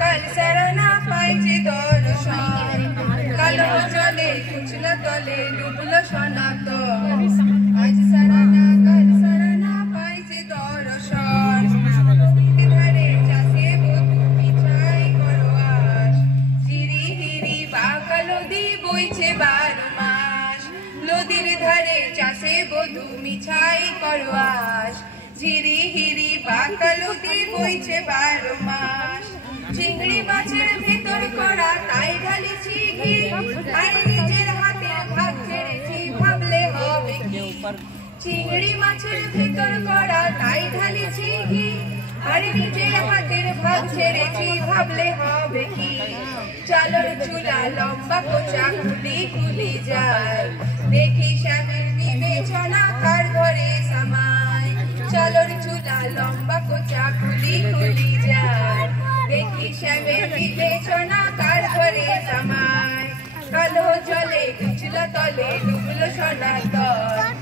কাল সারা না পাই যে দর্শন কালো জলে কুচলো তলে ডুবলো সনাতন আজ সারা না কাল সারা না পাই যে দর্শন ধারে চাষে বধূ মিঠাই করোয়াস জিরি হিরি বাঁকা নদী বইছে 12 মাস নদীর ধারে চাষে বধূ মিঠাই করোয়াস ঝিরি হিরি বাঁকা নদী বইছে 12 মাস চিংড়ি মাছের ভিতর করা তাই ঢালিছি ঘি আর নিজের হাতে ভাগ ছেড়েছি ভাবলে হবে কি চিংড়ি মাছের ভিতর করা তাই ঢালিছি ঘি আর নিজের হাতের ভাগ ছেড়েছি ভাবলে হবে কি চালর চুলা লম্বা কোচা খুলি খুলি যায় দেখি স্বামীর বিবেচনা কার ঘরে সামায় চালর চুলা লম্বা কোচা খুলি খুলি যায় দেখি স্বামীর বিবেচনা কার ঘরে সামায় কালো জলে কুচলো তলে ডুবলো সনাতন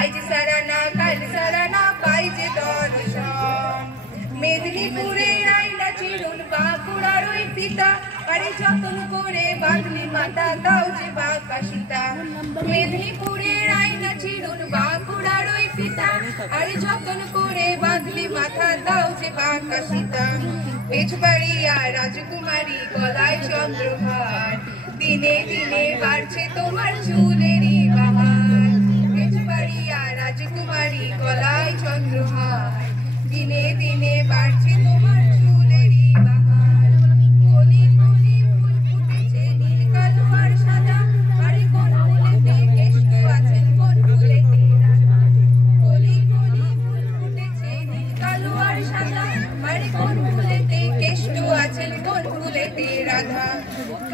আজ সারা না কাল সারা না পাই যে দর্শন মেদিনীপুরের আইনা চিরুন বাঁকুড়ার ওই পিতা আরে যতন করে বাঁধলি মাথা দাও যে বাঁকা সীতা মেদিনীপুরের আইনা চিরুন বাঁকুড়ার ওই পিতা আরে যতন করে বাঁধলি মাথা দাও যে বাঁকা সীতা পেছবাড়িয়া রাজকুমারী গলায় চন্দ্রভার দিনে দিনে বাড়ছে তোমার চুলেরই বাহার পেছবাড়িয়া রাজকুমারী গলায় চন্দ্রভার দিনে দিনে বাড়ছে তোমার চুলেরই বাহার কলি কলি ফুল ফুটেছে নীল কালো আর সাদা আরে কোন ফুলেতে কেষ্ট আছে কোন ফুলেতে রাধা কলি কলি ফুল ফুটেছে নীল কালো আর সাদা আরে কোন ফুলেতে কেষ্ট আছে কোন ফুলেতে রাধা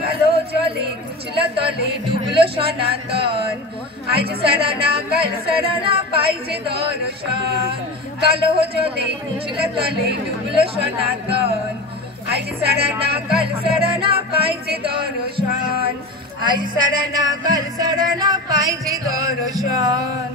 কালো জলে কুচলো তলে ডুবলো সনাতন আজ সারা না কাল সারা না পাই যে দর্শন কালো জলে কুচলো তলে ডুবলো সনাতন আজ সারা না কাল সারা না পাই যে দর্শন আজ সারা না কাল সারা না পাই যে দর্শন।